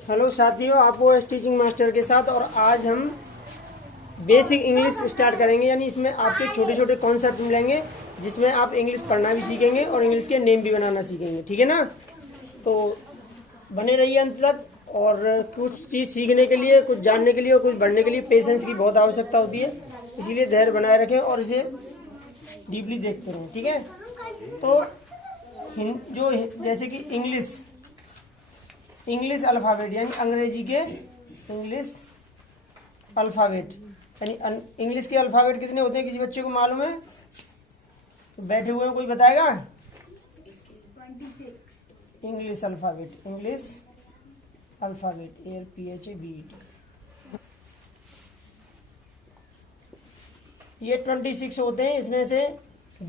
Hello साथियों, आपको teaching master के साथ। और आज हम बेसिक इंग्लिश स्टार्ट करेंगे, यानी इसमें आपके छोटे छोटे कॉन्सेप्ट मिलेंगे जिसमें आप इंग्लिश पढ़ना भी सीखेंगे और इंग्लिश के नेम भी बनाना सीखेंगे। ठीक है ना? तो बने रहिए अंत तक। और कुछ चीज़ सीखने के लिए, कुछ जानने के लिए और कुछ बढ़ने के लिए पेशेंस की बहुत आवश्यकता होती है, इसीलिए धैर्य बनाए रखें और इसे डीपली देखते रहें। ठीक है? तो जो जैसे कि इंग्लिश अल्फ़ाबेट, यानी अंग्रेजी के इंग्लिश अल्फ़ाबेट, यानी इंग्लिश के अल्फ़ाबेट कितने होते हैं? किसी बच्चे को मालूम है? बैठे हुए हैं, कोई बताएगा? इंग्लिश अल्फ़ाबेट, ALPHABET, ये 26 होते हैं। इसमें से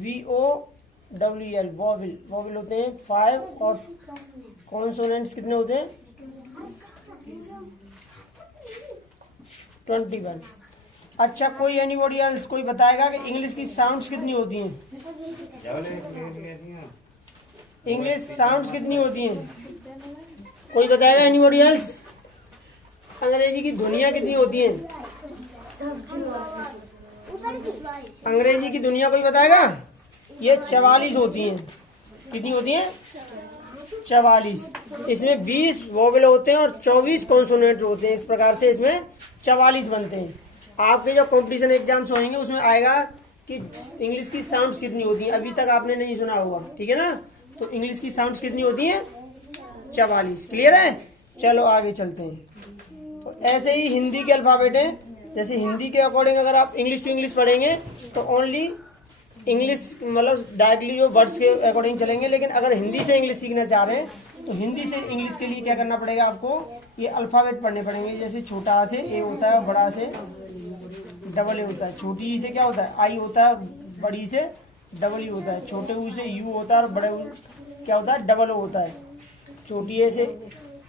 VOWEL वॉवेल होते हैं 5 और कॉन्सोनेंट्स कितने होते हैं? 21। अच्छा, कोई एनीबॉडी एल्स कोई बताएगा कि इंग्लिश की साउंड्स कितनी होती हैं? इंग्लिश साउंड्स कितनी होती हैं? कोई बताएगा? Anybody else? अंग्रेजी की ध्वनियाँ कितनी होती हैं? अंग्रेजी की दुनिया कोई बताएगा? ये 44 होती हैं। कितनी होती हैं? 44। इसमें 20 वोवेल होते हैं और 24 कॉन्सोनेंट होते हैं। इस प्रकार से इसमें 44 बनते हैं। आपके जो कॉम्पिटिशन एग्जाम्स होंगे उसमें आएगा कि इंग्लिश की साउंड्स कितनी होती हैं। अभी तक आपने नहीं सुना होगा। ठीक है ना? तो इंग्लिश की साउंड्स कितनी होती हैं? 44। क्लियर है? चलो आगे चलते हैं। तो ऐसे ही हिंदी के अल्फाबेट हैं। जैसे हिंदी के अकॉर्डिंग अगर आप इंग्लिश टू इंग्लिश पढ़ेंगे तो ओनली इंग्लिश, मतलब डायरेक्टली जो वर्ड्स के अकॉर्डिंग चलेंगे। लेकिन अगर हिंदी से इंग्लिश सीखना चाह रहे हैं तो हिंदी से इंग्लिश के लिए क्या करना पड़ेगा? आपको ये अल्फाबेट पढ़ने पड़ेंगे। जैसे छोटा से ए होता है और बड़ा से डबल ए होता है। छोटी ई से क्या होता है? आई होता है और बड़ी से डबल ई होता है। छोटे ऊ से यू होता है और बड़े ऊ क्या होता है? डबल ओ होता है। छोटी ए से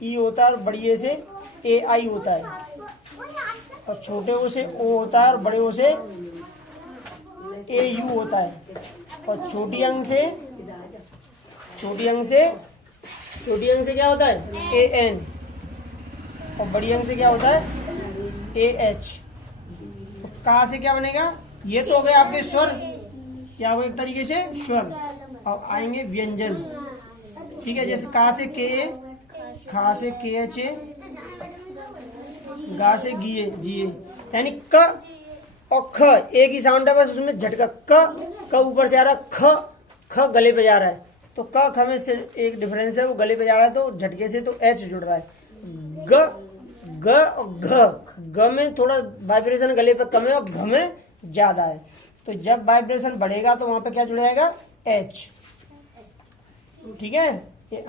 ई होता है और बड़ी ए से ए आई होता है। और छोटे ओ से ओ होता है और बड़े ओ से ए यू होता है। और छोटी अंक से क्या होता है? A N. और बड़ी अंक से क्या होता है? A H. तो का से क्या बनेगा? ये तो हो गए आपके स्वर। क्या हो गए एक तरीके से? स्वर। अब आएंगे व्यंजन। ठीक है? जैसे का से के ए, खा से के एच ए, गा से गिए जिए, यानी क और ख एक ही साउंड है, बस उसमें झटका। क ऊपर से आ रहा है, ख गले पे जा रहा है। तो क ख में से एक डिफरेंस है, वो गले पे जा रहा है तो झटके से तो एच जुड़ रहा है। ग और घ में थोड़ा वाइब्रेशन गले पे कम है और घ में ज्यादा है। तो जब वाइब्रेशन बढ़ेगा तो वहां पे क्या जुड़ जाएगा? एच। ठीक है? ये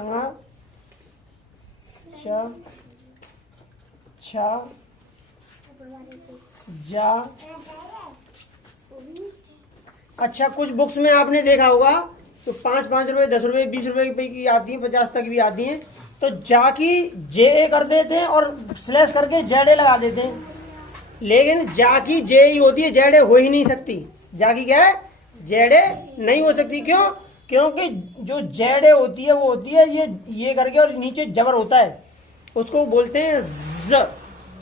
छा जा। अच्छा, कुछ बुक्स में आपने देखा होगा तो 5 रुपए, 10 रुपए, 20 रुपए की आती हैं, 50 तक भी आती हैं। तो जा की जे ए कर देते हैं और स्लैश करके जेड ए लगा देते हैं। लेकिन जा की जे ही होती है, जेड ए हो ही नहीं सकती। जा की क्या है? जेड ए नहीं हो सकती। क्यों? क्योंकि जो जेड ए होती है वो होती है ये करके और नीचे जबर होता है, उसको बोलते हैं ज।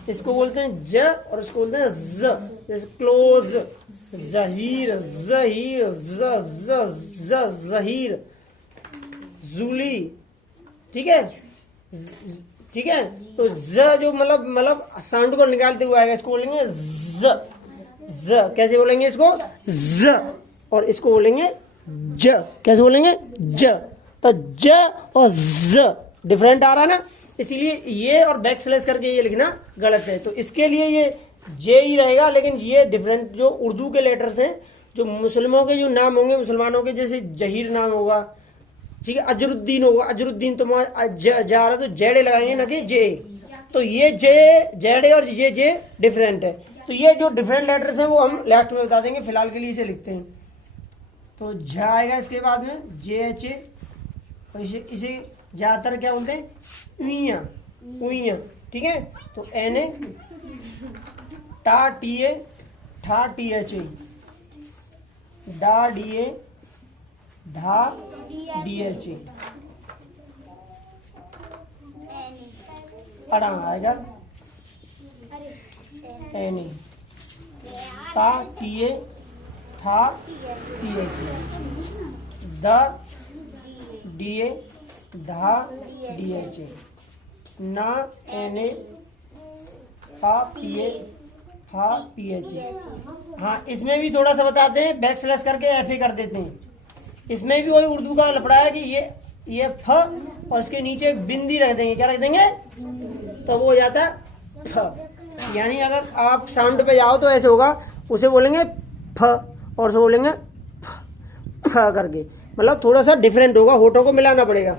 इसको बोलते हैं ज और इसको बोलते हैं ज। जैसे क्लोज, जहीर, जहीर, जहीर, जूली। ठीक है? ठीक है? तो ज जो मतलब साउंड को निकालते हुए आएगा, इसको बोलेंगे ज। कैसे बोलेंगे इसको? ज। और इसको बोलेंगे ज। कैसे बोलेंगे? ज। तो ज और ज डिफरेंट आ रहा है ना, इसलिए ये और बैक स्लैश करके ये लिखना गलत है। तो इसके लिए ये जे ही रहेगा। लेकिन ये डिफरेंट जो उर्दू के लेटर्स हैं, जो मुस्लिमों के जो नाम होंगे, मुसलमानों के जैसे जहीर नाम होगा, ठीक है, अजरुद्दीन होगा, अजरुद्दीन तो जा रहा तो जेडे लगाएंगे ना कि जे। तो ये जेडे और ये जे डिफरेंट है। तो ये जो डिफरेंट लेटर्स हैं वो हम लास्ट में बता देंगे, फिलहाल के लिए इसे लिखते हैं। तो झ आएगा इसके बाद में JH। इसे ज्यादातर क्या बोलते हैं? उइया। ठीक है? तो NA, टा TA, ठा THA, डा DA, धा DHA, अड़ा आएगा एनी, ता टीए, था टीए, द डीए, धा डीएच, ना एनए, पा पीए, फा पीएच। हाँ, इसमें भी थोड़ा सा बताते हैं, बैक स्लैश करके एफ कर देते हैं। इसमें भी वही उर्दू का लफड़ा है कि ये फ और इसके नीचे एक बिंदी रख देंगे। क्या रख देंगे? तो वो हो जाता है फ। यानी अगर आप साउंड पे जाओ तो ऐसे होगा, उसे बोलेंगे फ और उसे बोलेंगे फ करके, मतलब थोड़ा सा डिफरेंट होगा, होठों को मिलाना पड़ेगा,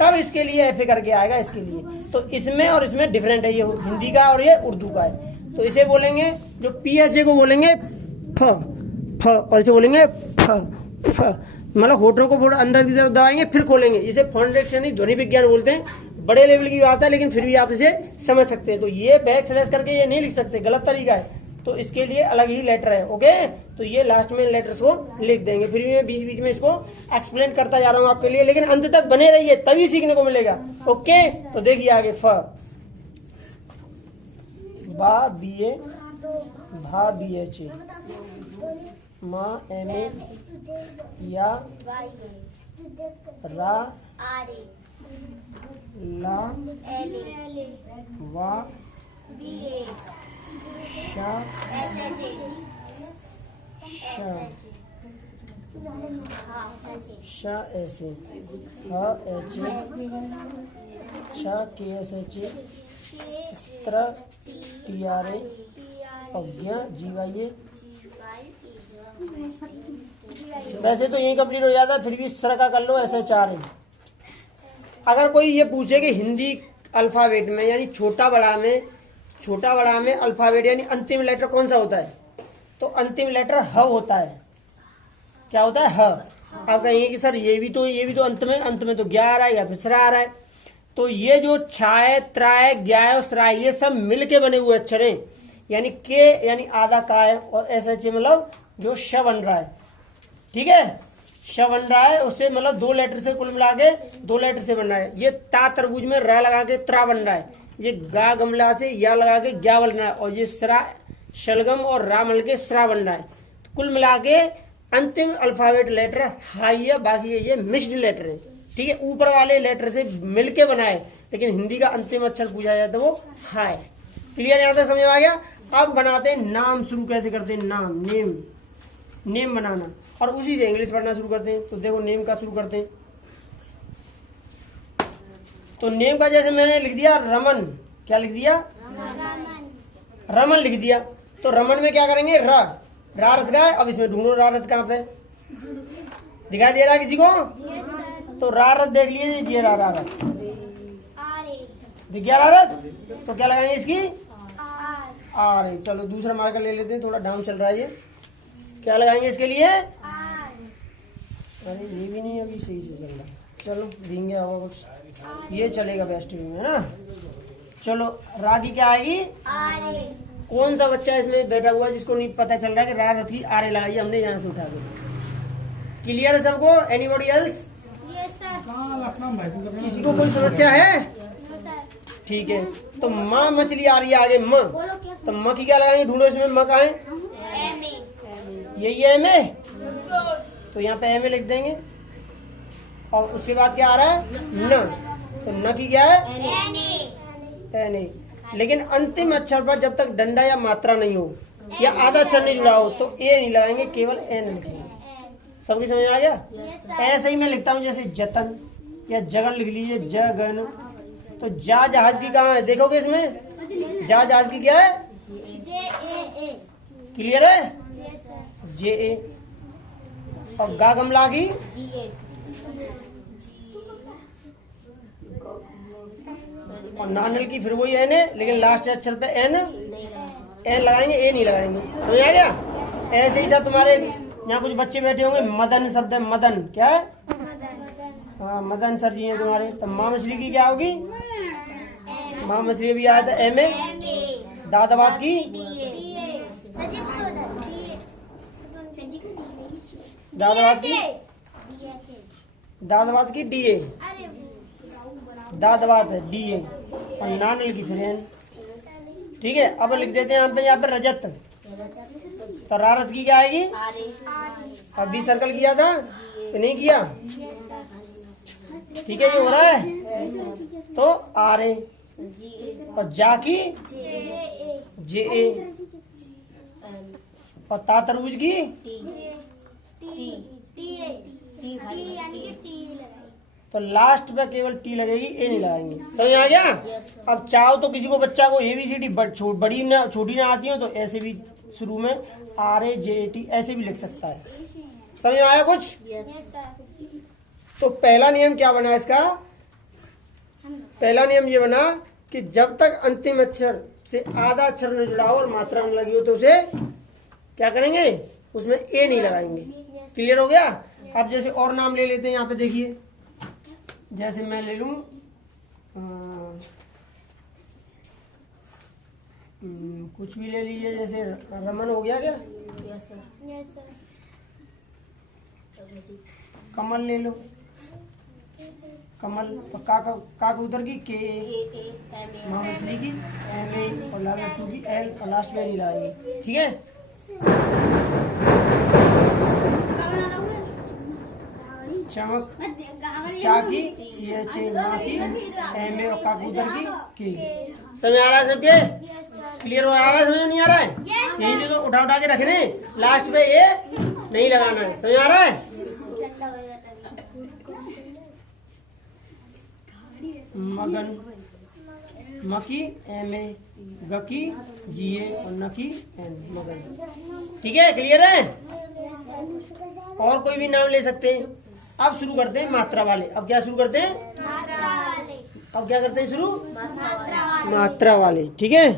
तब इसके लिए एफ करके आएगा इसके लिए। तो इसमें और इसमें डिफरेंट है, ये हिंदी का और ये उर्दू का है। तो इसे बोलेंगे, जो पीएचए को बोलेंगे फ फ, और इसे बोलेंगे फ फ, मतलब होठों को थोड़ा अंदर की तरफ दबाएंगे फिर खोलेंगे। इसे फोनेटिक्स ध्वनि विज्ञान बोलते हैं। बड़े लेवल की बात है, लेकिन फिर भी आप इसे समझ सकते हैं। तो ये बैक स्लैश करके ये नहीं लिख सकते, गलत तरीका है। तो इसके लिए अलग ही लेटर है। ओके, तो ये लास्ट में लेटर्स को लिख देंगे। फिर भी मैं बीच बीच में इसको एक्सप्लेन करता जा रहा हूँ आपके लिए, लेकिन अंत तक बने रहिए, तभी सीखने को मिलेगा। ओके, तो देखिए आगे फ, बा बी ए, भा बी एच ए, मा एम ए, या रा ला वा शा शा ऐसे, हा एच छा के एस एच ए, त्र T R A, अज्ञा ji Y ए। वैसे तो यही कंप्लीट हो जाता है, फिर भी सर का कर लो, ऐसे 4 है। अगर कोई ये पूछे कि हिंदी अल्फाबेट में यानी छोटा बड़ा में अल्फाबेट यानी अंतिम लेटर कौन सा होता है, तो अंतिम लेटर ह होता है। क्या होता है? ह। आप कहेंगे कि सर ये भी तो अंत में तो ग्या आ रहा है या फिर सरा आ रहा है। तो ये जो छाय, त्राय, ग्याय और सराय, ये सब मिलके बने हुए अक्षर हैं। यानी के यानी आधा का है, और ऐसा मतलब जो श बन रहा है, ठीक है, श बन रहा है, उससे मतलब 2 लेटर से कुल मिला के 2 लेटर से बन रहा है। ये ता तरबूज में रा लगा के त्रा बन रहा है, ये गा गमला से या लगा के ग्या बन रहा है, और ये सरा शलगम और रा मिल के सरा बन रहा है। कुल मिला के अंतिम अल्फाबेट लेटर हाई है, बाकी ये मिक्स्ड लेटर है। ठीक है, ऊपर वाले लेटर से मिलके बनाए, लेकिन हिंदी का अंतिम अक्षर पूछा जाता है वो हाय। क्लियर यहाँ तक समझ आ गया? अब बनाते हैं नाम, शुरू कैसे करते हैं? नाम, नेम बनाना, और उसी से इंग्लिश पढ़ना शुरू करते हैं। तो देखो नेम का शुरू करते हैं। तो नेम का जैसे मैंने लिख दिया रमन, क्या लिख दिया? रमन लिख दिया। तो रमन में क्या करेंगे? रा रथ का है। अब इसमें ढूंढो रा रथ कहाँ पे दिखाई दे रहा है किसी को? तो रा रथ देख लीजिए, रा रथ दिख गया रा रथ। तो क्या लगाएंगे इसकी? आ रही। चलो दूसरा मार्कर ले लेते हैं, थोड़ा डाउन चल रहा है ये। क्या लगाएंगे इसके लिए? अरे ये भी नहीं अभी सही से चल रहा। चलो देंगे बस, ये चलेगा बेस्ट में, है ना। चलो रा की क्या आएगी? कौन सा बच्चा इसमें बैठा हुआ है जिसको नहीं पता चल रहा है कि रा रथ की आरे लगाई? हमने यहाँ से उठा के। क्लियर है सबको? Anybody else? किसी को कोई समस्या है? ठीक है, तो माँ मछली आ रही है आगे, म। तो म की क्या लगाएंगे? ढूंढो इसमें म का है। यही है एम, तो यहाँ पे एम लिख देंगे। और उसके बाद क्या आ रहा है? न। तो न की क्या है? N A. लेकिन अंतिम अक्षर पर जब तक डंडा या मात्रा नहीं हो या आधा अक्षर नहीं जुड़ा हो तो ए नहीं लगाएंगे, केवल एन लिखेंगे। सबकी समझ आ गया? ऐसे ही मैं लिखता हूँ, जैसे जतन या जगन लिख लीजिए, जगन। तो जा जहाज की कहाँ है? देखोगे इसमें जा जहाज की क्या है? क्लियर है? जे ए। और गा गमला की और नानल की फिर वही एन है, लेकिन लास्ट अक्षर पे एन लगाएंगे, ए नहीं लगाएंगे। समझ आ गया? ऐसे ही सब तुम्हारे यहाँ कुछ बच्चे बैठे होंगे, मदन शब्द है, मदन क्या है? हाँ मदन सर जी हैं तुम्हारे। तो माँ मछली की क्या होगी? माँ मछली भी आया था एम ए। दादाबाद की दादाबाद की डी ए। दादाबाद है डी ए। और नानल की फिर एन। ठीक है, अब लिख देते हैं यहाँ पे रजत। तो रारत की क्या आएगी? अभी सर्कल किया था कि नहीं किया? ठीक है, ये हो रहा है। तो आर ए और जा की जे ए और ता तरबूज की तो लास्ट में केवल टी लगेगी, ए नहीं लगाएंगे। समझ आ गया? अब चाहो तो किसी को बच्चा को ABCD बड़ी ना छोटी ना आती हो तो ऐसे भी शुरू में RAJAT ऐसे भी लिख सकता है। समझ में आया कुछ? तो पहला नियम क्या बना इसका? पहला नियम ये बना कि जब तक अंतिम अक्षर से आधा अक्षर न जुड़ा हो और मात्रा न लगी हो तो उसे क्या करेंगे? उसमें ए नहीं लगाएंगे। क्लियर हो गया? अब जैसे और नाम ले लेते हैं। यहाँ पे देखिए, जैसे मैं ले लूं कुछ भी ले लीजिए, जैसे रमन हो गया क्या? कमल ले लो, कमल। तो का उधर की के, मछली की MA और लाल लट्टू की L और लास्ट में नहीं लाएंगे। ठीक है, चमक चा की CHA ना की MA और काकूदर की के। समझ आ रहा है सबके? क्लियर हो रहा है? समझ नहीं आ रहा है? यही तो उठा के रखने, लास्ट पे ए नहीं लगाना है। समझ आ रहा है? मगन मकी MA गकी GA और नकी N मगन। ठीक है, क्लियर है? और कोई भी नाम ले सकते हैं। अब शुरू करते हैं मात्रा वाले। अब क्या शुरू करते हैं? अब क्या करते हैं शुरू? मात्रा वाले। ठीक है,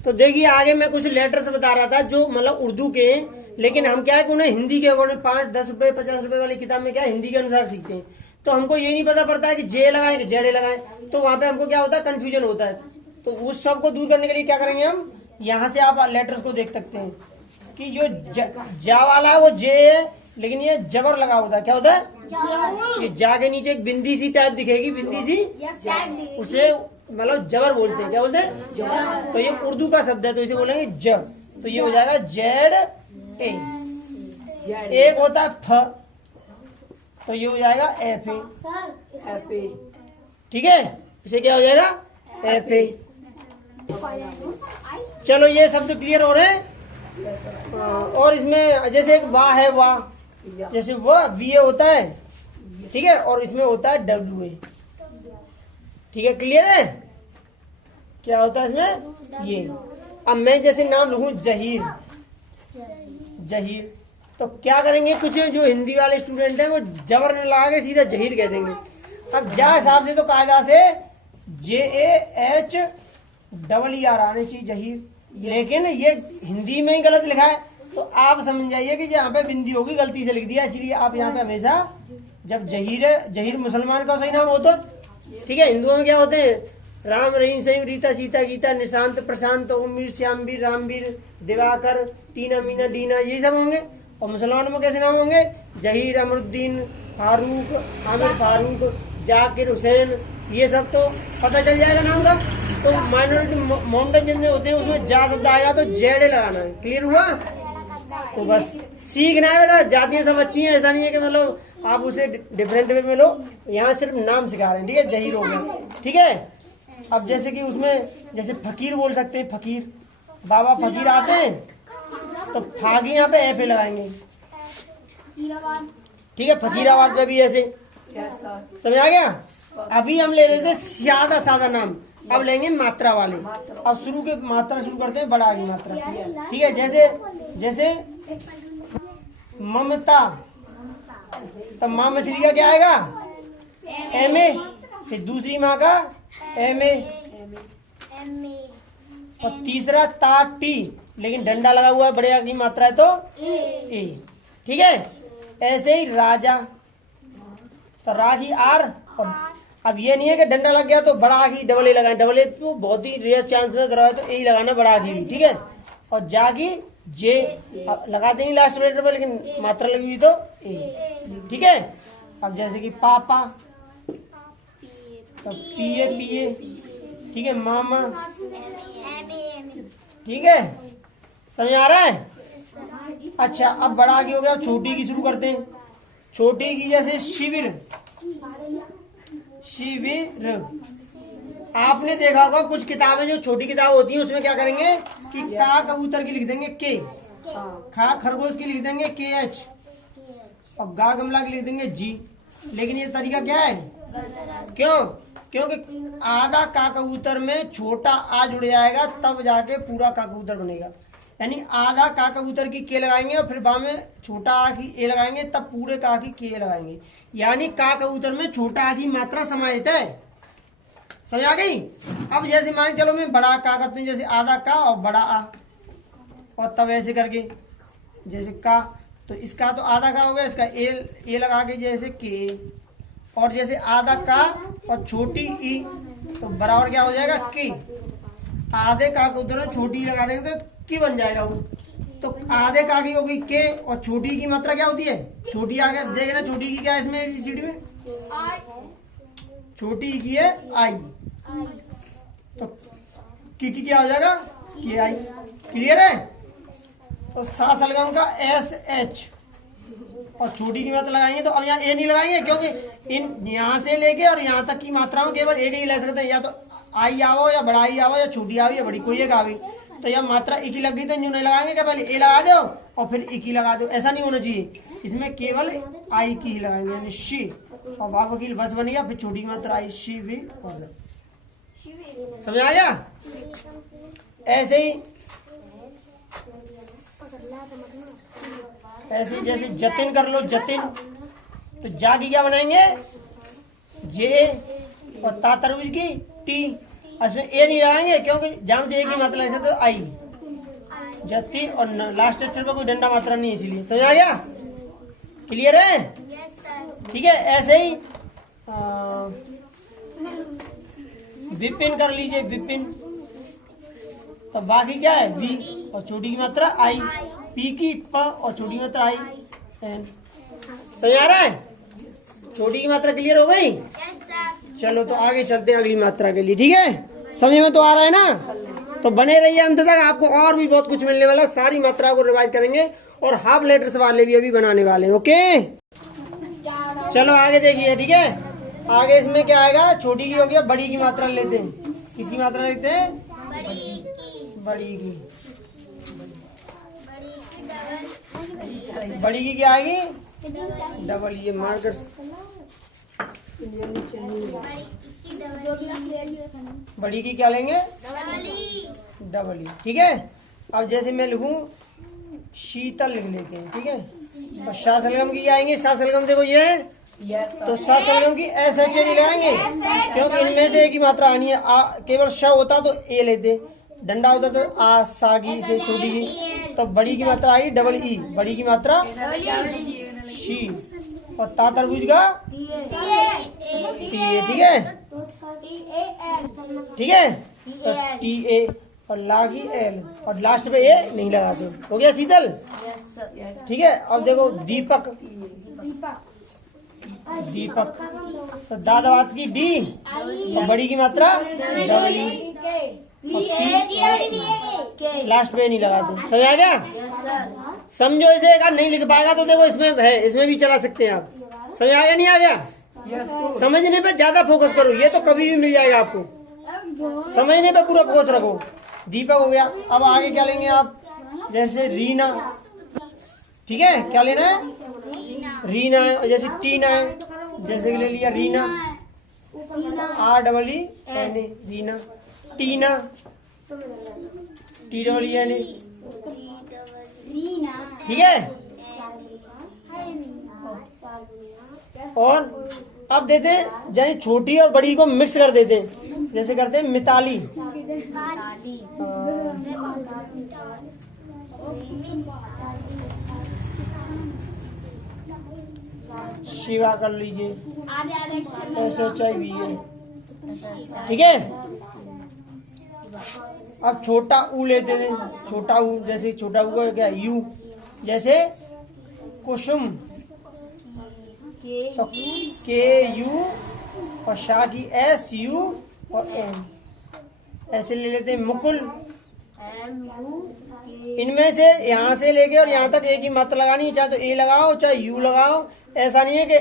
तो देखिए आगे मैं कुछ लेटर्स बता रहा था जो मतलब उर्दू के, लेकिन हम क्या है कि उन्हें हिंदी के अकॉर्डिंग 5-10 रुपए 50 रुपए वाली किताब में क्या हिंदी के अनुसार सीखते हैं। तो हमको ये नहीं पता पड़ता है कि जे लगाएं कि जेडे लगाएं, तो वहां पे हमको क्या होता है? कंफ्यूजन होता है। तो उस सब को दूर करने के लिए क्या करेंगे हम? यहाँ से आप लेटर्स को देख सकते हैं कि जो जा वाला है वो जे है, लेकिन ये जबर लगा होता है। क्या होता है? ये जा के नीचे एक बिंदी सी टाइप दिखेगी, बिंदी सी, उसे मतलब जबर बोलते हैं। क्या बोलते हैं? तो ये उर्दू का शब्द है, तो इसे बोलेंगे ज। तो ये हो जाएगा ZA। एक होता है फ, तो ये हो जाएगा FA। ठीक है, इसे क्या हो जाएगा? FA। चलो ये शब्द क्लियर हो रहे हैं। और इसमें जैसे एक वाह है, वाह, जैसे वह VA होता है। ठीक है, और इसमें होता है WA। ठीक है, क्लियर है? क्या होता है इसमें? ये। अब मैं जैसे नाम लिखूं जहीर, जहीर, तो क्या करेंगे? कुछ जो हिंदी वाले स्टूडेंट हैं वो जबर न लगा के सीधा जहीर कह देंगे। अब जा हिसाब से तो कायदा से JAHEER आने चाहिए जहीर, लेकिन ये हिंदी में ही गलत लिखा है। तो आप समझ जाइए कि यहाँ पे बिंदी होगी, गलती से लिख दिया, इसलिए आप यहाँ पे हमेशा जब जहीर मुसलमान का सही नाम हो तो ठीक है। हिंदुओं में क्या होते हैं? राम, रहीम, सहीम, रीता, सीता, गीता, निशांत, प्रशांत, उम्मीर, श्यामवीर, रामवीर, दिवाकर, टीना, मीना, डीना, यही सब होंगे। और मुसलमानों में कैसे नाम होंगे? जहीर, अमरुद्दीन, फारूक, आमिर फारूक, जाकिर हुसैन, ये सब तो पता चल जाएगा नाम का। तो माइनॉरिटी मोमडन जिनमें होते हैं उसमें जा शब्द आएगा तो जेड लगाना है। क्लियर हुआ? तो बस सीखना है बेटा, जातियां सब अच्छी हैं, ऐसा नहीं है कि मतलब आप उसे डिफरेंट वे में लो। यहाँ सिर्फ नाम सिखा रहे हैं। ठीक है, जहीर हो गया। ठीक है, अब जैसे कि उसमें जैसे फकीर बोल सकते हैं, फकीर, बाबा फकीर आते हैं तो फागी यहाँ पे FA लगाएंगे। ठीक है, फकीराबाद में भी ऐसे। समझ आ गया? अभी हम ले रहे थे सादा सादा नाम, अब लेंगे मात्रा वाले। अब शुरू के मात्रा शुरू करते हैं, बड़ा की मात्रा। ठीक है, जैसे ममता, तो माँ मछली का क्या आएगा? MA। फिर दूसरी माँ का MA और तीसरा टी, लेकिन डंडा लगा हुआ है, बड़े की मात्रा है तो A। ठीक है, ऐसे ही राजा, तो रा की R। और अब ये नहीं है कि डंडा लग गया तो बड़ा की AA लगाए, AA तो बहुत ही रेयर चांस में करवाए तो A लगाना, बड़ा की। ठीक है, और जा की J लगाते नहीं लास्ट लेटर पर, लेकिन मात्रा लगी हुई तो A। ठीक है, अब जैसे कि पापा, तो पिए पिए, ठीक है, मामा, ठीक है, समझ आ रहा है। अच्छा अब बड़ा की हो गया, छोटी की शुरू करते हैं। छोटी की जैसे शिविर, शिविर। आपने देखा होगा कुछ किताबें जो छोटी किताब होती हैं उसमें क्या करेंगे कि का कबूतर की लिख देंगे के, खा खरगोश की लिख देंगे के एच, और गा गमला की लिख देंगे जी। लेकिन ये तरीका क्या है, क्यों? क्योंकि आधा का कबूतर में छोटा आ जुड़ जाएगा तब जाके पूरा का कबूतर बनेगा। यानी आधा का कबूतर की के लगाएंगे और फिर बाद में छोटा आ की ए लगाएंगे तब पूरे का की के लगाएंगे। यानी का कबूतर में छोटा आ की मात्रा समाहित है। समझ आ गई। अब जैसे मान चलो मैं बड़ा का करता हूँ, जैसे आधा का और बड़ा आ, और तब ऐसे करके जैसे का, तो इसका तो आधा का हो गया, इसका ए लगा के जैसे के, और जैसे आधा का और छोटी ई, तो बराबर क्या हो जाएगा के। आधे का उधर छोटी लगा देंगे तो की बन जाएगा वो। तो आधे का की होगी के, और छोटी की मात्रा क्या होती है, छोटी आ गया, देखे ना छोटी की क्या है इसमें एबीसीडी में, छोटी की है आई, तो की क्या हो जाएगा के आई। क्लियर है। तो सा सलगम का एस एच, और छोटी की मात्रा लगाएंगे तो अब यहाँ ए नहीं लगाएंगे क्योंकि इन यहाँ से लेके और यहाँ तक की मात्रा में केवल एक ही ले सकते हैं, या तो आई आवो या बड़ा आई आवो या छोटी आवी या बड़ी कोई एक आवी। तो यह मात्रा एक ही लग गई तो यूं नहीं लगाएंगे क्या, पहले ए लगा दो और फिर एक ही लगा दो, ऐसा नहीं होना चाहिए। इसमें केवल आई की ही लगाएंगे, यानी शी, और वाव वकील बस बन गया, फिर छोटी की मात्रा आई शी वी। समझ आ गया। ऐसे ही ऐसे जैसे जतिन कर लो, जतिन, तो जा की क्या बनाएंगे जे, और ता तरबूज की टी, इसमें ए नहीं लगाएंगे क्योंकि जहां से ए की मात्रा ऐसे तो आई जति, और लास्ट अक्षर पर कोई डंडा मात्रा नहीं, इसीलिए। समझ आ गया। क्लियर है। ठीक है। ऐसे ही विपिन कर लीजिए, विपिन, तो बाकी क्या है वी, और छोटी की मात्रा आई, पी की प, और छोटी की मात्रा आई एन। समझ आ रहा है। छोटी की मात्रा क्लियर हो गई। चलो तो आगे चलते हैं अगली मात्रा के लिए। ठीक है, समझ में तो आ रहा है ना। तो बने रहिए अंत तक, आपको और भी बहुत कुछ मिलने वाला। सारी मात्रा को रिवाइज करेंगे और हाफ लेटर्स वाले भी अभी बनाने वाले हैं। ओके, चलो आगे देखिए। ठीक है, आगे इसमें क्या आएगा, छोटी की हो गया, बड़ी की मात्रा लेते हैं। किसकी मात्रा लेते हैं, बड़ी की। बड़ी की क्या आएगी, डबल। ये मार्कर बड़ी की क्या लेंगे, डबल ई। ठीक है। अब जैसे मैं लिखूं शीतल लिख लेते हैं। ठीक है, और शाह सलगम की आएंगे, शाह सलगम देखो ये है, तो शाह सलगम की एस एच ए नहीं लगाएंगे क्योंकि इनमें से एक ही मात्रा आनी है। केवल श होता तो ए लेते, डंडा होता तो आ सागी से छोटी की, तो बड़ी की मात्रा आई डबल ई, बड़ी की मात्रा शी, और ता तरबूज का टी ए। ठीक है, ठीक है, तो टी ए, और ला की एल, और लास्ट पे ए नहीं लगाते। हो गया शीतल। ठीक है। अब देखो दीपक, दीपक, तो दादावात की डी, और बड़ी की मात्रा डबल ई, लास्ट पे नहीं लगाते। समझ आ गया। समझो इसे, एक नहीं लिख पाएगा तो देखो इसमें है, इसमें भी चला सकते हैं आप। समझ आ गया, नहीं आ गया। समझने पे ज्यादा फोकस करो, ये तो कभी भी मिल जाएगा आपको। समझने पे पूरा फोकस रखो। दीपक हो गया। अब आगे क्या लेंगे आप, जैसे रीना। ठीक है, क्या लेना है, रीना है। और जैसे टीना है, जैसे ले लिया Reena, R double E N A, Reena. Tina, T double E N A. ठीक है। और अब देते हैं, यानी छोटी और बड़ी को मिक्स कर देते हैं, जैसे करते हैं मिताली, शिवा कर लीजिए, SHIV है। ठीक है। अब छोटा ऊ लेते हैं, छोटा ऊ, जैसे छोटा ऊ का क्या यू, जैसे कुसुम, तो के यू और शाह की एस यू और एम। ऐसे ले लेते हैं मुकुल। इनमें से यहाँ से लेके और यहाँ तक एक ही मात्रा लगानी है, चाहे तो ए लगाओ चाहे यू लगाओ। ऐसा नहीं है कि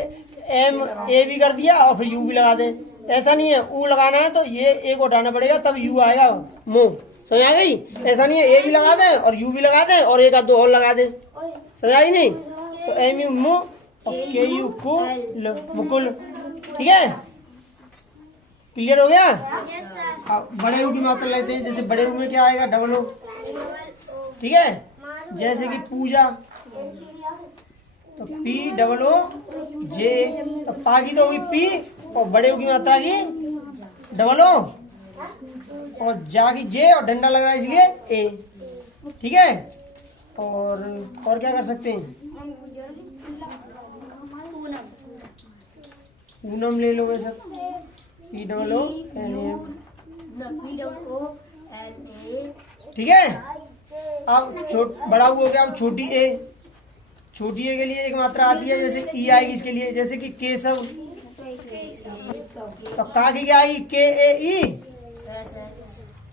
एम ए भी कर दिया और फिर यू भी लगा दें, ऐसा नहीं है। ऊ लगाना है तो ये ए को हटाना पड़ेगा तब यू आएगा, मुंह। समझ आ गई? ऐसा नहीं है ए भी लगा दें और यू भी लगा दें और एक आध दो और लगा दें। समझ आई नहीं? तो एम यू मुंह और के यू कुल, मुकुल। ठीक है, क्लियर हो गया? अब बड़े यू की मात्रा लेते हैं। जैसे बड़े यू में क्या आएगा? Double O. ठीक है, जैसे कि पूजा तो पी डबल ओ जे, तो पा की तो होगी पी और बड़े यू की मात्रा की डबल ओ और जा की जे और डंडा लग रहा है इसलिए ए। ठीक है, और क्या कर सकते हैं? पूनम ले लो वैसे, P double O N A. ठीक है, अब बड़ा हुआ हो गया। अब छोटी ए के लिए एक मात्रा आती है, जैसे ई आएगी इसके लिए, जैसे कि केशव। तो का की क्या आएगी? के ए ई।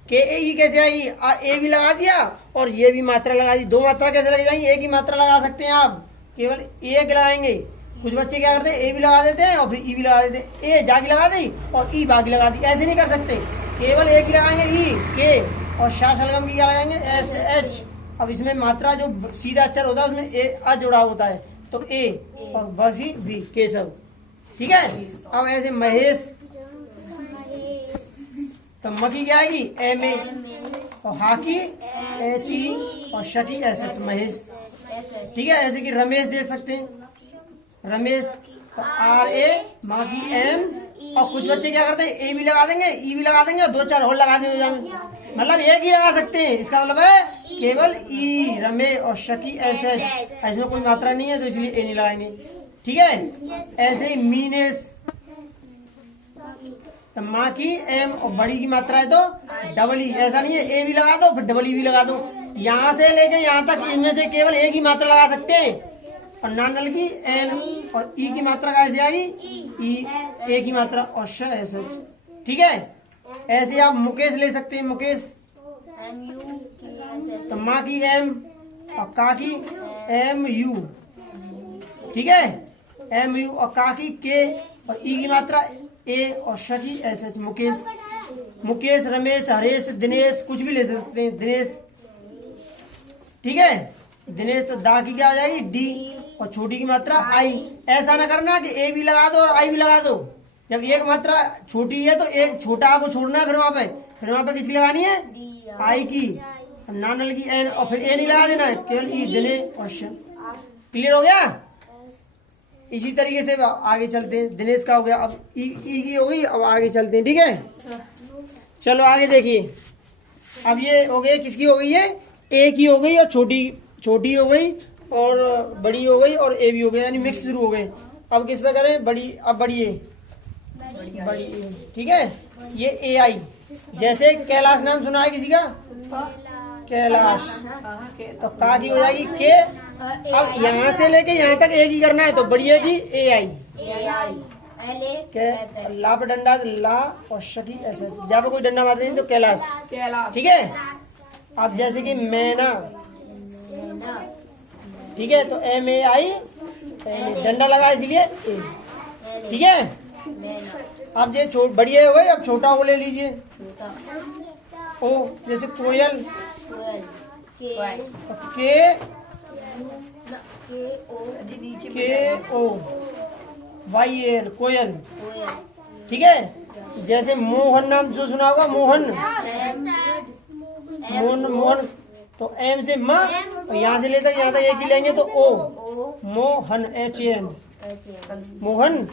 के ए ई कैसे आएगी? ए भी लगा दिया और ये भी मात्रा लगा दी। दो मात्रा कैसे लग जाएंगी? एक ही मात्रा लगा सकते हैं आप, केवल एक लगाएंगे। कुछ बच्चे क्या करते हैं? ए भी लगा देते हैं और फिर ई भी लगा देते हैं। ए जागी लगा दी और ई बागी लगा दी, ऐसे नहीं कर सकते। केवल एक ही लगाएंगे ई के, और शाह शलगम की क्या लगाएंगे? S H. अब इसमें मात्रा जो सीधा अक्षर होता है उसमें ए आ जुड़ा होता है, तो ए और बसी भी, केशव। ठीक है, अब ऐसे महेश, तो म की क्या आएगी? एम ए और हा की एच ई और श की एस एच, महेश। ठीक है, ऐसे कि रमेश दे सकते हैं, रमेश आर ए, माँ की एम। और कुछ बच्चे क्या करते हैं? ए भी लगा देंगे, ई भी लगा देंगे और दो चार और लगा देंगे, मतलब एक ही लगा सकते हैं। इसका मतलब है केवल ई, रमे और शकी एस एच। इसमें कोई मात्रा नहीं है तो इसलिए ए नहीं लगाएंगे। ठीक है, ऐसे ही मीनेस, तो माँ की एम और बड़ी की मात्रा है तो डबल ई। ऐसा नहीं है ए भी लगा दो फिर डबल ई भी लगा दो। यहाँ से लेके यहाँ तक इनमें से केवल एक ही मात्रा लगा सकते हैं। और नानल की एन और ई की मात्रा कैसे आएगी? ई, ए की मात्रा और श एस एच। ठीक है, ऐसे आप मुकेश ले सकते हैं, मुकेश। तो माँ की एम और का की एम यू। ठीक है, एम यू और का की के और ई की मात्रा ए और श की एस एच, मुकेश। मुकेश, रमेश, हरेश, दिनेश, कुछ भी ले सकते हैं, दिनेश। ठीक है, दिनेश। तो दा की क्या आ जाएगी? डी और छोटी की मात्रा आई। ऐसा ना करना कि ए भी लगा दो और आई भी लगा दो। जब एक मात्रा छोटी है तो एक छोटा आपको छोड़ना है, फिर वहां पे किसकी लगानी है? आई की। नानल की एन और फिर ए नहीं लगा देना है, केवल ई, दिने और श। क्लियर हो गया? इसी तरीके से आगे चलते हैं। दिनेश का हो गया, अब ई की हो गई। अब आगे चलते हैं। ठीक है, चलो आगे देखिए। अब ये हो गई, किसकी हो गई? है ए की हो गई और छोटी हो गई और बड़ी हो गई और ए भी हो गई, यानी मिक्स शुरू हो गए। अब किस पे करें? बड़ी। अब बड़ी ए, बड़ी ए। ठीक है, ये ए आई। जैसे कैलाश नाम सुना है किसी का? कैलाश। तो का की हो जाएगी के। अब यहाँ से लेके यहाँ तक एक ही करना है, तो बड़ी ए की ए आई। ला पे डंडा ला और शकी ऐसे, जहाँ पे कोई डंडा मात्र नहीं तो कैलाश। ठीक है, अब जैसे कि मैना। ठीक है, तो एम ए आई, डंडा लगा इसलिए ए। ठीक है, अब ये बड़ी हो गई। अब छोटा वो ले लीजिए, ओ। जैसे कोयल, के ओ वाई एल, कोयल। ठीक है, जैसे मोहन नाम जो सुना होगा, मोहन। मोहन तो एम से म, यहाँ से लेकर यहाँ तक एक ही लेंगे तो ओ, Mohan, H A N, Mohan.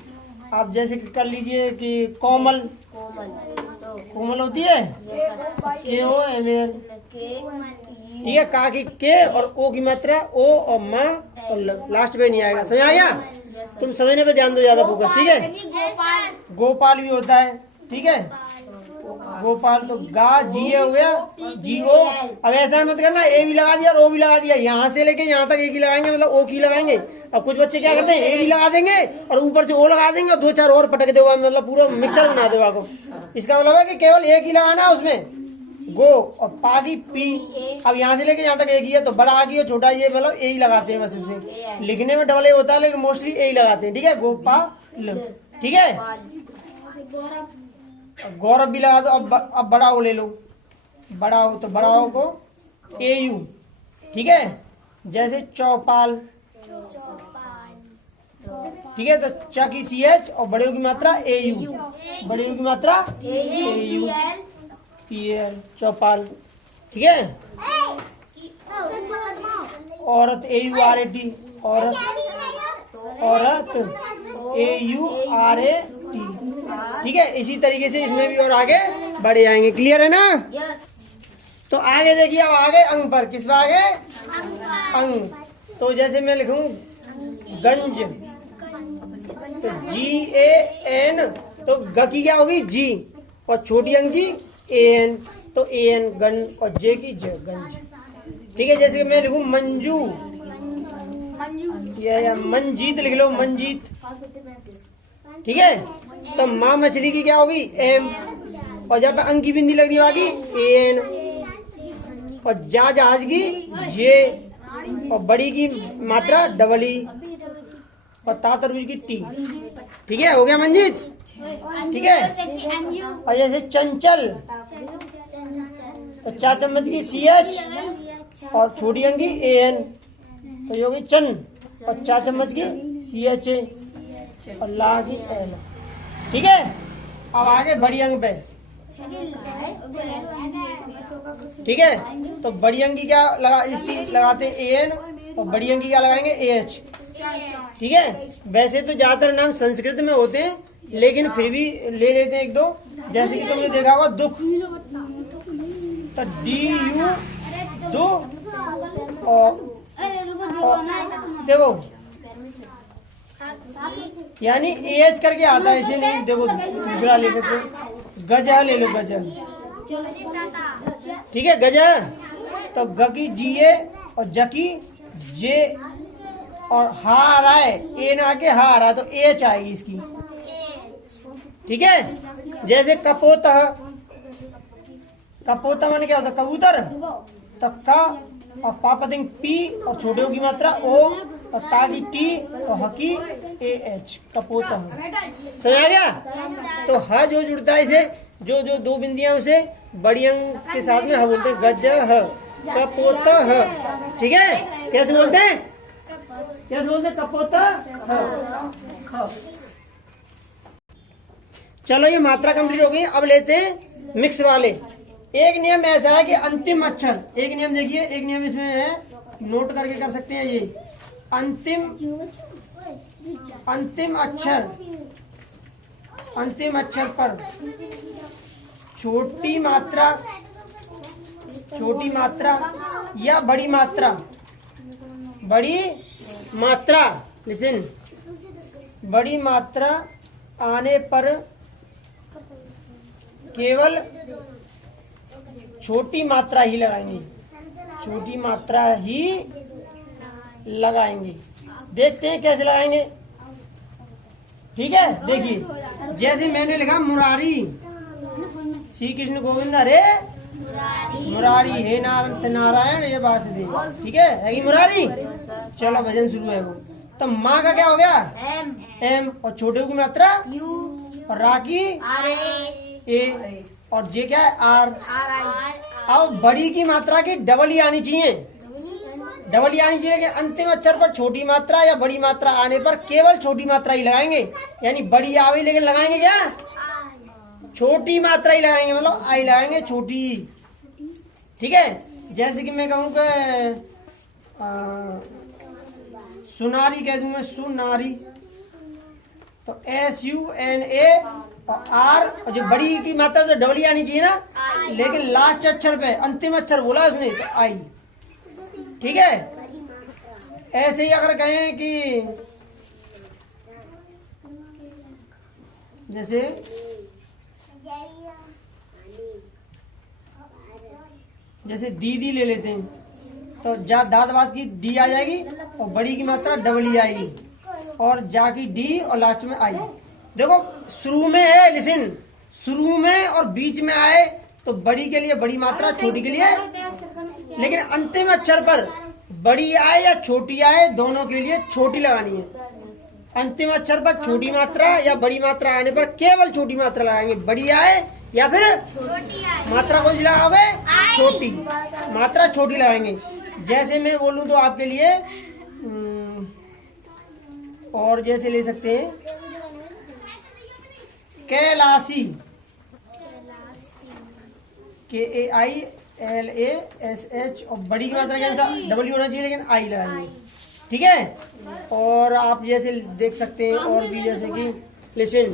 आप जैसे कर लीजिए कि कोमल, कोमल होती है के ओ एम एल। ठीक है, का की के और ओ की मात्रा ओ और माँ और लास्ट पे नहीं आएगा। समझ आ गया? तुम समझने पे ध्यान दो, ज्यादा फोकस। ठीक है, गोपाल भी होता है। ठीक है, गोपाल तो गा जी हो गया, जी ओ। अब ऐसा मत करना ए भी लगा दिया और ओ भी लगा दिया। यहाँ से लेके यहाँ तक एक ही लगाएंगे, मतलब ओ की लगाएंगे। अब कुछ बच्चे क्या करते हैं, ए भी लगा देंगे और ऊपर से ओ लगा देंगे और 2-4 और पटक देगा, मतलब पूरा मिक्सर बना देगा को। इसका मतलब है कि केवल एक ही लगाना है उसमें, गो और पा की पी। अब यहाँ से लेके यहाँ तक एक ही है, तो बड़ा आ गया छोटा ये, मतलब ए ही लगाते हैं बस उसे। लिखने में डबल ए होता है लेकिन मोस्टली ए ही लगाते हैं, ठीक है, गोपाल, ठीक है। गौरव भी लगा दो। अब बड़ा ओ ले लो, बड़ा हो तो बड़ा हो को ए यू, ठीक है। जैसे चौपाल, ठीक है, तो च की सी एच और बड़े की मात्रा ए यू, बड़े की मात्रा ए यू पी एल, चौपाल, ठीक है। औरत ए यू आर ए टी, औरत, औरत ए यू आर ए टी, ठीक है। इसी तरीके से इसमें भी और आगे बढ़े जाएंगे, क्लियर है ना। तो आगे देखिए, अब आगे अंग पर, किस पर आगे, अंग। तो जैसे मैं लिखूं गंज, तो जी ए एन, तो ग की क्या होगी जी, और छोटी अंग की ए एन, तो ए एन गन, और जे की ज गंज, ठीक है। जैसे मैं लिखूं मंजू, या मंजीत लिख लो, मंजीत, ठीक है। तो माँ मछली की क्या होगी एम, और जब अंग की बिंदी लग रही होगी ए एन, और जहाज की जे, और बड़ी की मात्रा डबल ई, और तरबूज की टी, ठीक है। हो गया मंजीत, ठीक है। और जैसे चंचल, तो 4 चम्मच की सी एच और छोटी अंग की ए एन, तो ये होगी चन, और 4 चम्मच की सी एच ए और ला की एल, ठीक है। अब आगे बड़ी अंग पे, ठीक है। तो बड़ी अंग की क्या लगा, इसकी लगाते ए एन, और बड़ी अंग की क्या लगाएंगे ए एच, ठीक है। वैसे तो ज्यादातर नाम संस्कृत में होते हैं, लेकिन फिर भी ले लेते हैं एक दो। जैसे कि तुमने देखा होगा दुख, तो डी यू दो, और देखो यानी एच करके आता है, इसे नहीं देखो दूसरा ले सकते, गजा ले लो, गजा, ठीक है, गजा। तो ग की जी ए और ज की जे, और हा आ रहा है, ए ना आके हा आ रहा है, तो एच आएगी इसकी, ठीक है। जैसे कपोतः, कपोतः माने क्या होता है, कबूतर, तो का और पापतिंग पी, और छोटे की मात्रा ओ, और ता की टी, और हकी ए एच, कपोतः, समझ आ गया। तो ह जो जुड़ता है इसे, जो जो 2 बिंदियां उसे बड़ी अंग के साथ में ह बोलते हैं, गज ह, कपोतः, ठीक है। कैसे बोलते हैं, कैसे बोलते हैं, कपोतः। चलो ये मात्रा कंप्लीट हो गई। अब लेते हैं मिक्स वाले। एक नियम ऐसा है कि अंतिम अक्षर, एक नियम देखिए, एक नियम इसमें है, नोट करके कर सकते हैं। ये अंतिम अक्षर, अंतिम अक्षर पर छोटी मात्रा या बड़ी मात्रा, लिसन, बड़ी मात्रा आने पर केवल छोटी मात्रा ही लगाएंगे, छोटी मात्रा ही लगाएंगे। देखते हैं कैसे लगाएंगे, ठीक है। देखिए जैसे मैंने लिखा मुरारी, श्री कृष्ण गोविंद हरे मुरारी, हे नारायण ये वासुदेव, ठीक है कि मुरारी। चलो भजन शुरू है वो। तो माँ का क्या हो गया एम, और छोटे की मात्रा यू, और रा की ए, और जे क्या है आर। अब बड़ी की मात्रा की डबल ही आनी चाहिए, डबल ही आनी चाहिए कि अंतिम अक्षर पर छोटी मात्रा या बड़ी मात्रा आने पर केवल छोटी मात्रा ही लगाएंगे, यानी बड़ी आवे लेकिन लगाएंगे क्या, छोटी मात्रा ही लगाएंगे, मतलब आई लगाएंगे छोटी, ठीक है। जैसे कि मैं कहूँ कि सुनारी कह दूं मैं, सुनारी, तो SUNA और आर, और जो बड़ी की मात्रा तो डबल ही आनी चाहिए ना, लेकिन लास्ट अक्षर पे अंतिम अक्षर बोला उसने तो आई, ठीक है। ऐसे ही अगर कहें कि जैसे दीदी ले लेते हैं, तो दाद बात की दी आ जाएगी, और बड़ी की मात्रा डबल ई आएगी, और जा की डी और लास्ट में आई। देखो शुरू में है, लिसन, शुरू में और बीच में आए तो बड़ी के लिए बड़ी मात्रा, छोटी के लिए, लेकिन अंतिम अक्षर पर बड़ी आए या छोटी आए दोनों के लिए छोटी लगानी है। अंतिम अक्षर पर छोटी मात्रा या बड़ी मात्रा आने पर केवल छोटी मात्रा लगाएंगे, बड़ी आए या फिर मात्रा कौन सी लगाओगे? छोटी मात्रा, छोटी लगाएंगे। जैसे मैं बोलूं तो आपके लिए और जैसे ले सकते हैं कैलाशी, KAILASH, और बड़ी की मात्रा क्या डब्ल्यू होना चाहिए लेकिन आई लगाएंगे, ठीक है। और आप जैसे देख सकते हैं और भी, जैसे कि लिसन,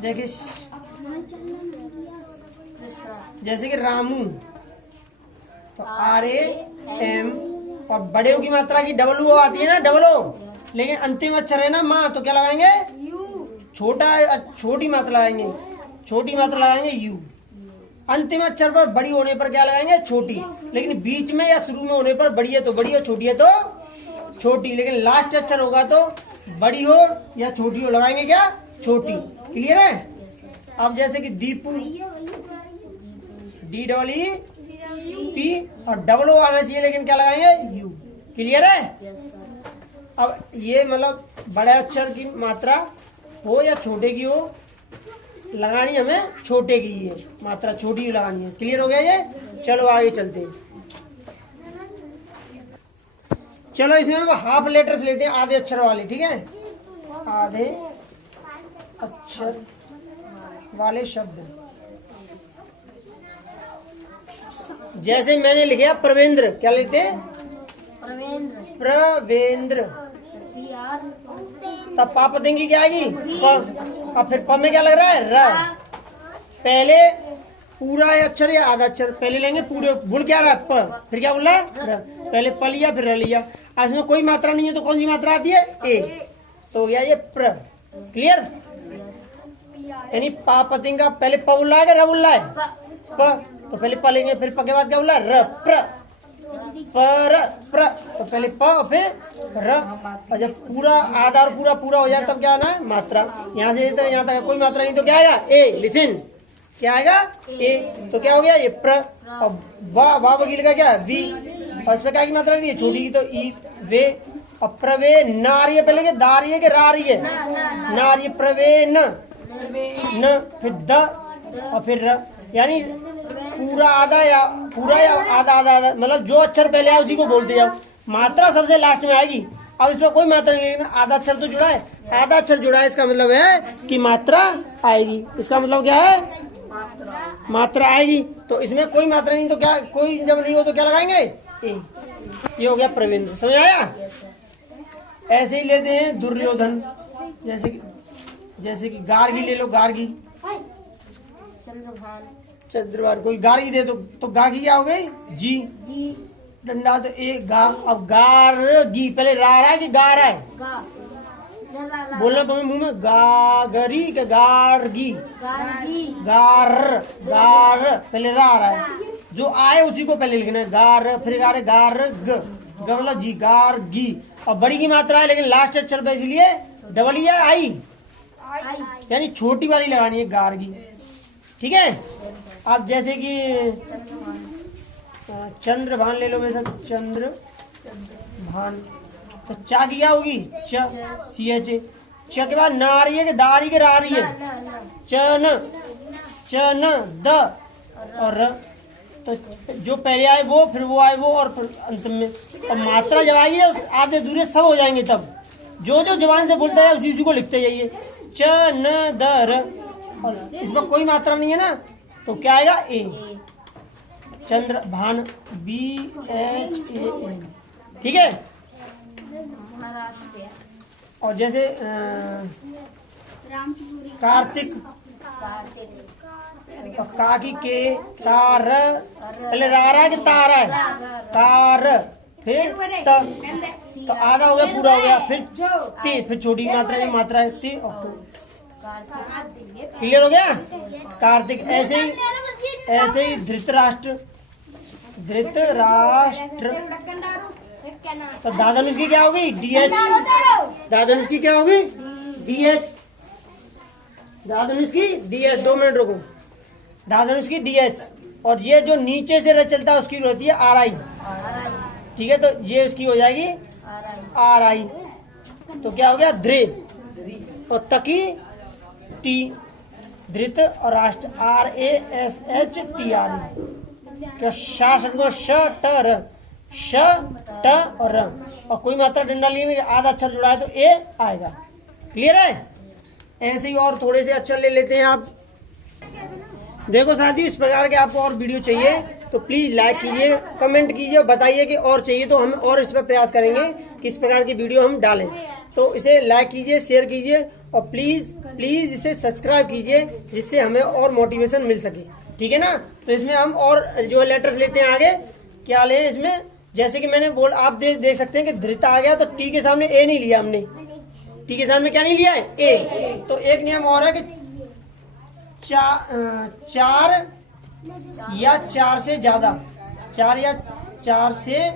देखिए जैसे कि रामू, तो RAM, और बड़े की मात्रा की डबल ओ आती है ना, डबल ओ, लेकिन अंतिम अक्षर है ना माँ, तो क्या लगाएंगे? छोटी मात्रा लगाएंगे, छोटी मात्रा लगाएंगे यू। अंतिम अक्षर पर बड़ी होने पर क्या लगाएंगे? छोटी, लेकिन बीच में या शुरू में होने पर बड़ी है तो बड़ी और छोटी है तो छोटी, लेकिन लास्ट अक्षर होगा तो बड़ी हो या छोटी हो लगाएंगे क्या? छोटी। क्लियर है? अब जैसे कि दीपू, DEEP, और डबल ओ आना चाहिए लेकिन क्या लगाएंगे? यू। क्लियर है? अब ये मतलब बड़े अक्षर की मात्रा हो या छोटे की हो, लगानी हमें छोटे की है मात्रा, छोटी ही लगानी है। क्लियर हो गया ये? चलो आगे चलते हैं। चलो इसमें हम हाफ लेटर्स लेते हैं, आधे अक्षर वाले, ठीक है? आधे अक्षर वाले शब्द। जैसे मैंने लिखा प्रवेंद्र, क्या लेते हैं? प्रवेंद्र। तब पा पतंगी क्या आएगी? प। अब फिर प में क्या लग रहा है? र। पहले पूरा अक्षर या आधा अक्षर? पहले लेंगे पूरे, भूल क्या रहा है? प, फिर क्या बोल रहा है? र। पहले प लिया फिर र लिया। आज में कोई मात्रा नहीं है तो कौन सी मात्रा आती है? ए। तो हो गया ये प्र। क्लियर? यानी पा पतंगा पहले प बोल रहा है र बोल रहा है? प, तो पहले प लेंगे, फिर प के बाद क्या बोला? र। प्र, पर, प्र, तो पहले प और फिर र। और जब पूरा आधा और पूरा पूरा हो जाए तब क्या आना है? मात्रा। यहाँ से यहाँ तक कोई मात्रा नहीं तो क्या आएगा? ए। लिसन, क्या आएगा? ए। तो क्या हो गया? ये प्र। और वाह वकील का क्या? वी। और इसमें क्या की मात्रा नहीं है? छोटी की तो ई, वे। और प्रवे न आ रही है, पहले के दा रही है कि रा रही है? न आ रही है। प्रवे न, फिर द और फिर र। यानी पूरा आधा या आधा आधा आधा, मतलब जो अक्षर पहले आए उसी को बोलते जाओ, मात्रा सबसे लास्ट में आएगी। अब इसमें कोई मात्रा नहीं, लेकिन आधा अक्षर तो जुड़ा है, आधा अक्षर जुड़ा है, इसका मतलब है कि मात्रा आएगी। इसका मतलब क्या है? मात्रा आएगी। तो इसमें कोई मात्रा नहीं तो क्या, कोई जब नहीं हो तो क्या लगाएंगे? ए। ये हो गया प्रवेंद्र। समझ आया? ऐसे ही लेते हैं दुर्योधन, जैसे कि गार्गी ले लो, गार्गी, चंद्रभान। कोई गार्गी दे तो गार्गी क्या हो गई? जी। डंडा तो ए गा। अब गार्गी, पहले रा रहा है कि गा रहा है? बोलना पड़ेगा मुंह में, गागरी के गार्गी, गार, पहले रा रहा है, जो आए उसी को पहले लिखना है। गार, फिर गार, ग मतलब जी, गार्गी। और बड़ी की मात्रा है लेकिन लास्ट अक्षर पे, इसलिए डबल ई आई, यानी छोटी वाली लगानी है, गार्गी। ठीक है? आप जैसे कि चंद्रभान ले लो, वैसा चंद्रभान, तो चा की क्या होगी? च, CH। च के बाद ना आ रही है कि दा आ रही है, रा आ रही है? चन, द और र। तो जो पहले आए वो, फिर वो आए वो, और फिर अंतिम में। और मात्रा जब आएगी आधे अधूरे सब हो जाएंगे, तब जो जबान से बोलता है उसी को लिखते जाइए। च, न, द, र। और इसमें कोई मात्रा नहीं है ना, तो क्या आएगा? ए। चंद्रभान, BHAN। ठीक है? और जैसे कार्तिक, का की के, तार, पहले रा रहा है कि तार है? तार, फिर त, तो आधा हो गया, पूरा हो गया, फिर ती, फिर छोटी मात्रा है ती, और क्लियर हो गया? कार्तिक। ऐसे ही धृतराष्ट्र, धृतराष्ट्र। तो दादनुष की क्या होगी? DH। दादनुष की क्या होगी? DH। दादनुष की DH। 2 मिनट रुको। दादनुष की DH। और ये जो नीचे से र चलता है उसकी होती है RI। ठीक है, तो ये उसकी हो जाएगी RI। तो क्या हो गया? ध्रे। और तकी T। धृत और राष्ट्र RASHTR। तो शासन को श ट र, श ट और र, और कोई मात्रा डंडा लिए आधा अक्षर जुड़ा है तो ए आएगा। क्लियर है? ऐसे ही और थोड़े से अक्षर ले लेते हैं आप। देखो साथियों, इस प्रकार के आपको और वीडियो चाहिए तो प्लीज लाइक कीजिए, कमेंट कीजिए, बताइए कि और चाहिए तो हम और इस पर प्रयास करेंगे कि इस प्रकार की वीडियो हम डालें। तो इसे लाइक कीजिए, शेयर कीजिए और प्लीज इसे सब्सक्राइब कीजिए जिससे हमें और मोटिवेशन मिल सके। ठीक है ना? तो इसमें हम और जो लेटर्स लेते हैं आगे, क्या ले इसमें, जैसे कि मैंने आप देख सकते हैं कि धृता आ गया तो टी के सामने ए नहीं लिया हमने। टी के सामने क्या नहीं लिया है? ए। तो एक नियम और है कि 4 या 4 से ज्यादा, 4 या 4 से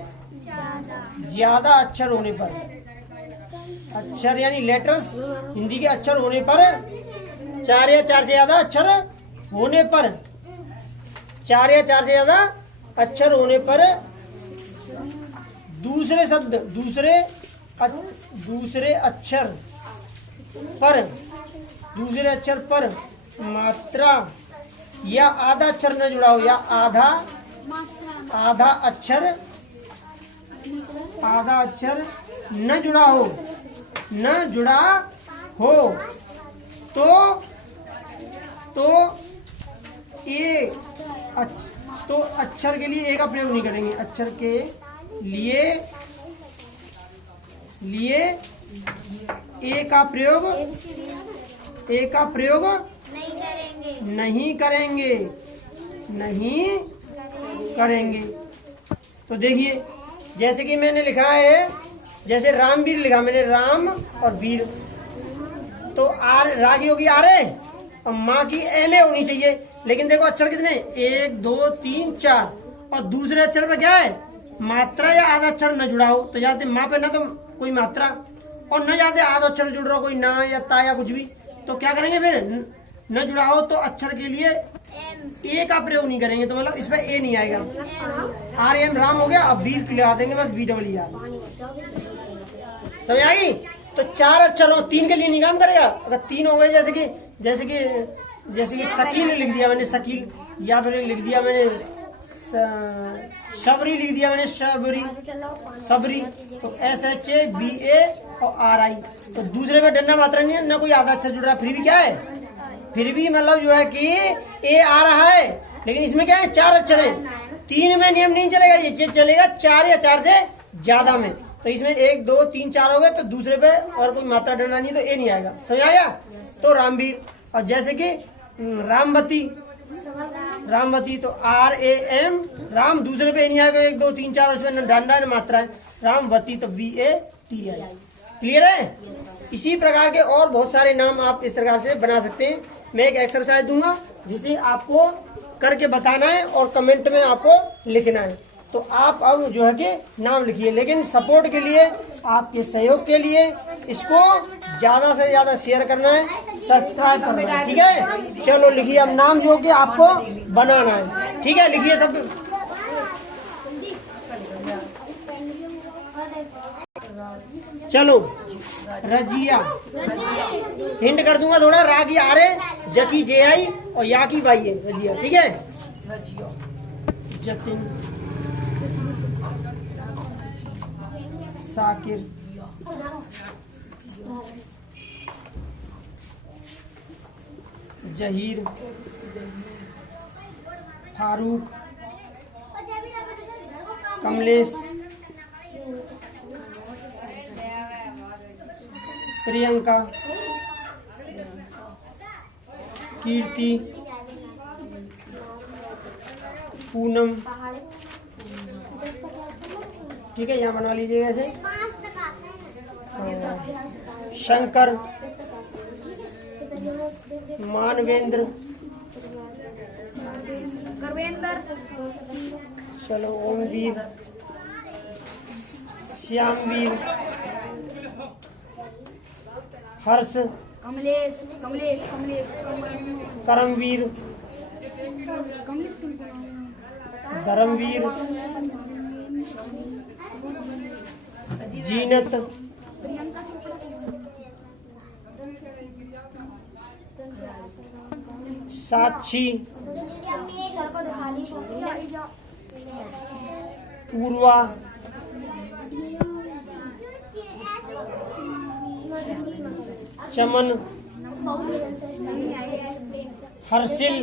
ज्यादा अक्षर होने पर, अक्षर यानी लेटर्स हिंदी के अक्षर होने पर, 4 या 4 से ज्यादा अक्षर होने पर, 4 या 4 से ज्यादा अक्षर होने पर दूसरे शब्द, दूसरे अक्षर पर मात्रा या आधा अक्षर न जुड़ा हो, या आधा अक्षर न जुड़ा हो तो अक्षर के लिए ए का प्रयोग नहीं करेंगे। अक्षर के लिए ए का प्रयोग नहीं करेंगे। तो देखिए, जैसे कि मैंने लिखा है, जैसे रामवीर लिखा मैंने, राम और वीर, तो रा की होगी आर है और माँ की एल होनी चाहिए। लेकिन देखो अक्षर कितने, 1 2 3 4, और दूसरे अक्षर पे क्या है? मात्रा या आधा अक्षर न जुड़ा हो। तो जाते माँ पे ना तो कोई मात्रा और न जाते आधा अक्षर जुड़ रहा हो, कोई ना या ता या कुछ भी, तो क्या करेंगे फिर? न जुड़ा हो तो अक्षर के लिए ए का प्रयोग नहीं करेंगे। तो मतलब इसमें ए नहीं आएगा। RM राम हो गया। अब वीर लगा देंगे बस, VWR। समझ आई? तो 4 अक्षर हो, 3 के लिए नहीं काम करेगा। अगर 3 हो गए, जैसे कि शकील लिख दिया मैंने, शकील, या फिर लिख दिया मैंने शबरी, लिख दिया मैंने सबरी, तो SHABA और RI। तो दूसरे में डंडा मात्रा नहीं है, ना कोई आधा अक्षर जुड़ रहा, फिर भी क्या है? फिर भी मतलब जो है कि ए आ रहा है। लेकिन इसमें क्या है? 4 अक्षर है। 3 में नियम नहीं चलेगा, ये चलेगा 4 या 4 से ज्यादा में। तो इसमें 1 2 3 4 हो गए, तो दूसरे पे और कोई मात्रा डंडा नहीं, तो ए नहीं आएगा। समझ आया? तो रामवीर। और जैसे कि रामवती, तो RAM, राम, दूसरे पे नहीं आएगा, 1 2 3 4, उसमें डंडा न मात्रा है, रामवती, तो VATI। क्लियर है? इसी प्रकार के और बहुत सारे नाम आप इस प्रकार से बना सकते हैं। मैं एक एक्सरसाइज दूंगा जिसे आपको करके बताना है और कमेंट में आपको लिखना है। तो आप अब जो है कि नाम लिखिए, लेकिन सपोर्ट के लिए, आपके सहयोग के लिए इसको ज्यादा से ज्यादा शेयर करना है, सब्सक्राइब करना है। ठीक है? चलो लिखिए अब नाम जो कि आपको बनाना है। ठीक है, लिखिए सब। चलो, रजिया, हिंट कर दूंगा थोड़ा, रा की आर है, ज की JI और या की वाई है, रजिया। ठीक है? जतिन, साकिर, जहीर, फारूक, कमलेश, प्रियंका, कीर्ति, पूनम। ठीक है, यहाँ बना लीजिएगा ऐसे। शंकर, मानवेंद्र, चलो ओमवीर, श्यामवीर, हर्ष, कमलेश कमलेश कमलेश करमवीर, धर्मवीर, जीनत, साक्षी, पूर्वा, चमन, हर्षिल,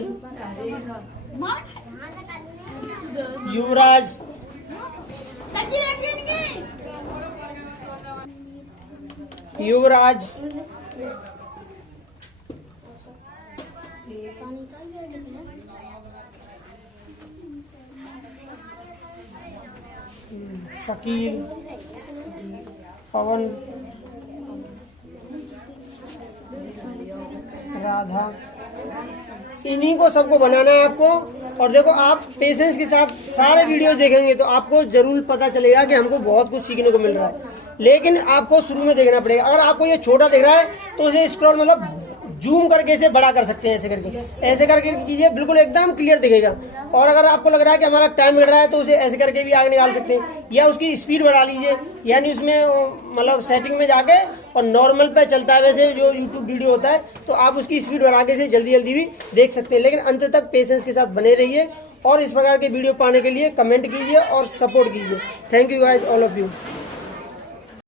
युवराज, युवराज, शकील, पवन, राधा, इन्हीं को सबको बनाना है आपको। और देखो आप पेशेंस के साथ सारे वीडियो देखेंगे तो आपको जरूर पता चलेगा कि हमको बहुत कुछ सीखने को मिल रहा है, लेकिन आपको शुरू में देखना पड़ेगा। अगर आपको ये छोटा दिख रहा है तो उसे स्क्रॉल मतलब जूम करके इसे बड़ा कर सकते हैं, ऐसे करके कीजिए, बिल्कुल एकदम क्लियर दिखेगा। और अगर आपको लग रहा है कि हमारा टाइम मिल रहा है तो उसे ऐसे करके भी आगे निकाल सकते हैं, या उसकी स्पीड बढ़ा लीजिए, यानी उसमें मतलब सेटिंग में जाके और नॉर्मल पे चलता है वैसे जो यूट्यूब वीडियो होता है, तो आप उसकी स्पीड बढ़ा के इसे जल्दी जल्दी भी देख सकते हैं। लेकिन अंत तक पेशेंस के साथ बने रहिए और इस प्रकार के वीडियो पाने के लिए कमेंट कीजिए और सपोर्ट कीजिए। Thank you guys all of you.